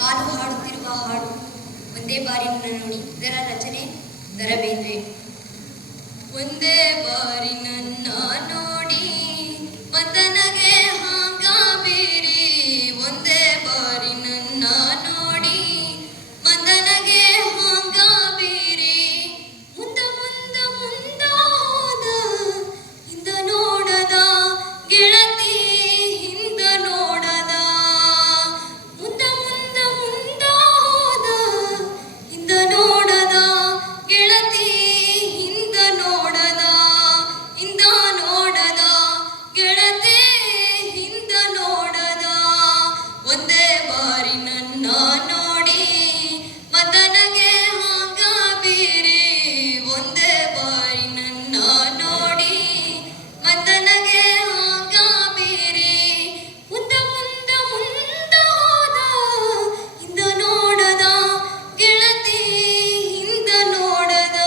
ನಾನು ಹಾಡುತ್ತಿರುವ ಹಾಡು ಒಂದೇ ಬಾರಿ ನನ್ನ ನೋಡಿ. ಇದರ ರಚನೆ ದ.ರಾ. ಬೇಂದ್ರೆ. ಒಂದೇ ಬಾರಿ ನನ್ನ ನೋಡಿ ಮದನಗೆ ಹಾಂಗ ಬೀರಿ, ಒಂದೇ ಬಾರಿ ನನ್ನ ನೋಡಿ ಮದನಗೆ ಹಾಂಗ ಬೀರಿ, ಮುಂದ ಮುಂದ ಮುಂದ ಹೋದ ಹಿಂದ ನೋಡದ ಗೆಳತಿ, ಹಿಂದ ನೋಡದ ಮುಂದ ಮುಂದ ಮುಂದ ಹೋದ ಹಿಂದ ನೋಡದ ಗೆಳತಿ, ಹಿಂದ ನೋಡದ ಹಿಂದ ನೋಡದ ಗೆಳತಿ, ಹಿಂದ ನೋಡದ. ಒಂದೇ ಬಾರಿ ನನ್ನ ನೋಡಿ ಮದನಗೆ ಹಾಂಗ ಬೀರಿ, ಒಂದೇ ಬಾರಿ ನನ್ನ ನೋಡಿ ಮದನಗೆ ಹಾಂಗ ಬೀರಿ, ಮುಂದ ಮುಂದ ಮುಂದ ಹೋದ ಹಿಂದ ನೋಡದ ಗೆಳತಿ, ಹಿಂದ ನೋಡದ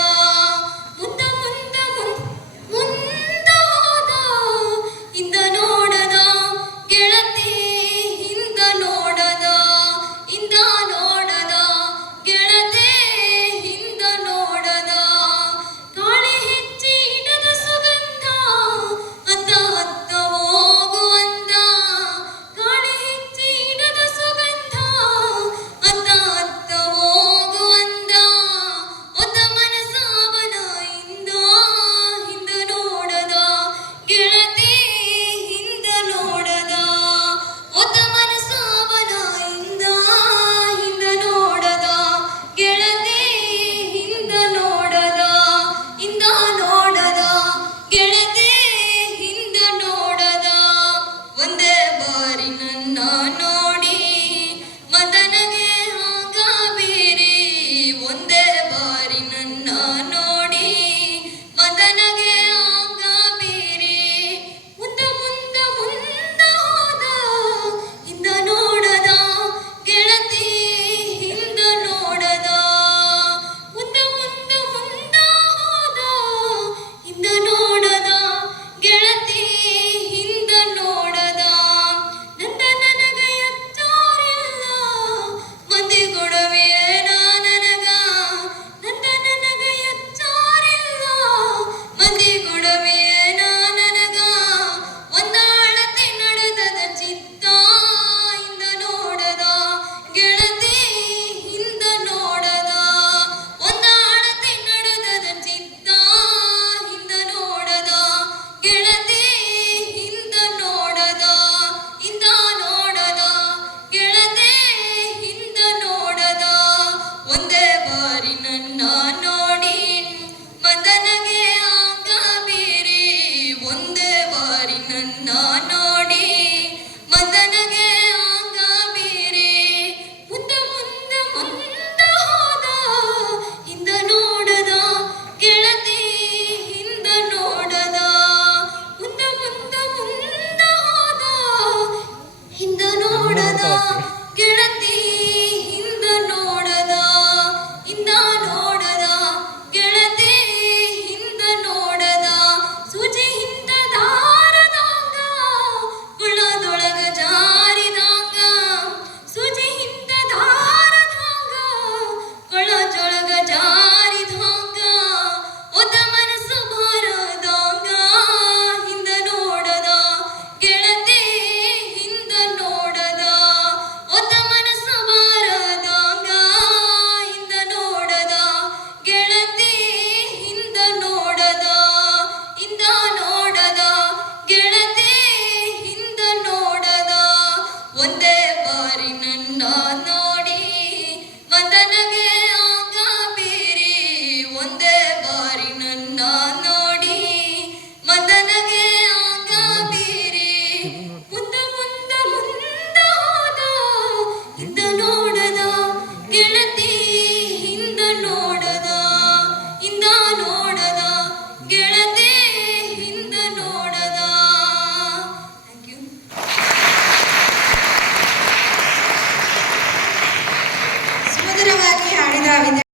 ಮುಂದ ಮುಂದ ಮುಂದ ಹೋದ ಹಿಂದ ನೋಡದ ಗೆಳತಿ, ಹಿಂದ ನೋಡದ ಹಿಂದ ನೋಡದ ಗೆಳತಿ, ಹಿಂದ ನೋಡದ. ಗಾಳಿ ಹೆಚ್ಚಿ ಹಿಡದ ಸುಗಂಧ ಅತ್ತ ಅತ್ತ ಹೋಗುವಂದ, ಗಾಳಿ ಹೆಚ್ಚಿ ಹಿಡದ ಸುಗಂಧ ಅತ್ತ ಅತ್ತ ಹೋಗುವಂದ, ಒತ್ತ ಮನಸಾವನ ಹಿಂದ ಹಿಂದ ನೋಡದ ಗೆಳತಿ, ಹಿಂದ ನೋಡದ, ಒತ್ತ ಮನಸಾವನ ಹಿಂದ ಹಿಂದ ನೋಡದ ಗೆಳತಿ, ಹಿಂದ ನೋಡದ ಹಿಂದ ನೋಡದ ಗೆಳತಿ, ಹಿಂದ ನೋಡದ. ಒಂದೇ ಬಾರಿ ನನ್ನ ನೋಡಿ ಮದನಗೆ ಹಾಂಗ ಬೀರಿ, ಒಂದೇ ಬಾರಿ ನನ್ನ ನೋಡಿ ಮದನಗೆ ಹಾಂಗ ಬೀರಿ, ಮುಂದ ಮುಂದ ಮುಂದ ಹೋದ ಹಿಂದ ನೋಡದ ಗೆಳತಿ, ಹಿಂದ ನೋಡದ ಮುಂದ ಮುಂದ ಮುಂದ ಹೋದ ಹಿಂದ ನೋಡದ ಗೆಳತಿ, ಹಿಂದ ನೋಡದ. ನಂದ ನನಗ ಎಚ್ಚಾರಿಲ್ಲ ಮಂದಿ ಗೊಡವೆಯೇನ ನನಗ, ನಂದ ನನಗ ಎಚ್ಚಾರಿಲ್ಲ ಮಂದಿ ಗೊಡವೆಯೇನ ನನಗ, ಒಂದಾಳತಿ ನಡೆದದ ಚಿತ್ತ ಹಿಂದ ನೋಡದ ಗೆಳತಿ, ಹಿಂದ ನೋಡದ, ಒಂದಾಳತಿ ನಡೆದದ ಚಿತ್ತ ಹಿಂದ ನೋಡದ ಗೆಳತಿ, ಹಿಂದ ನೋಡದ ಹಿಂದ ನೋಡದ ಗೆಳತಿ, ಹಿಂದ ನೋಡದ. ಒಂದೇ ಬಾರಿ ನನ್ನ ನೋಡಿ ಮದನಗೆ ಹಾಂಗ ಬೀರಿ, ಒಂದೇ ಬಾರಿ ನನ್ನ ನೋಡಿ ಮದನಗೆ ಹಾಂಗ ಬೀರಿ, ಮುಂದ ಮುಂದ ಮುಂದ ಹೋದ ಹಿಂದ ನೋಡದ ಗೆಳತಿ, ಹಿಂದ ನೋಡದ ಮುಂದ ಮುಂದ ಮುಂದ ಹೋದ ಹಿಂದ ನೋಡದ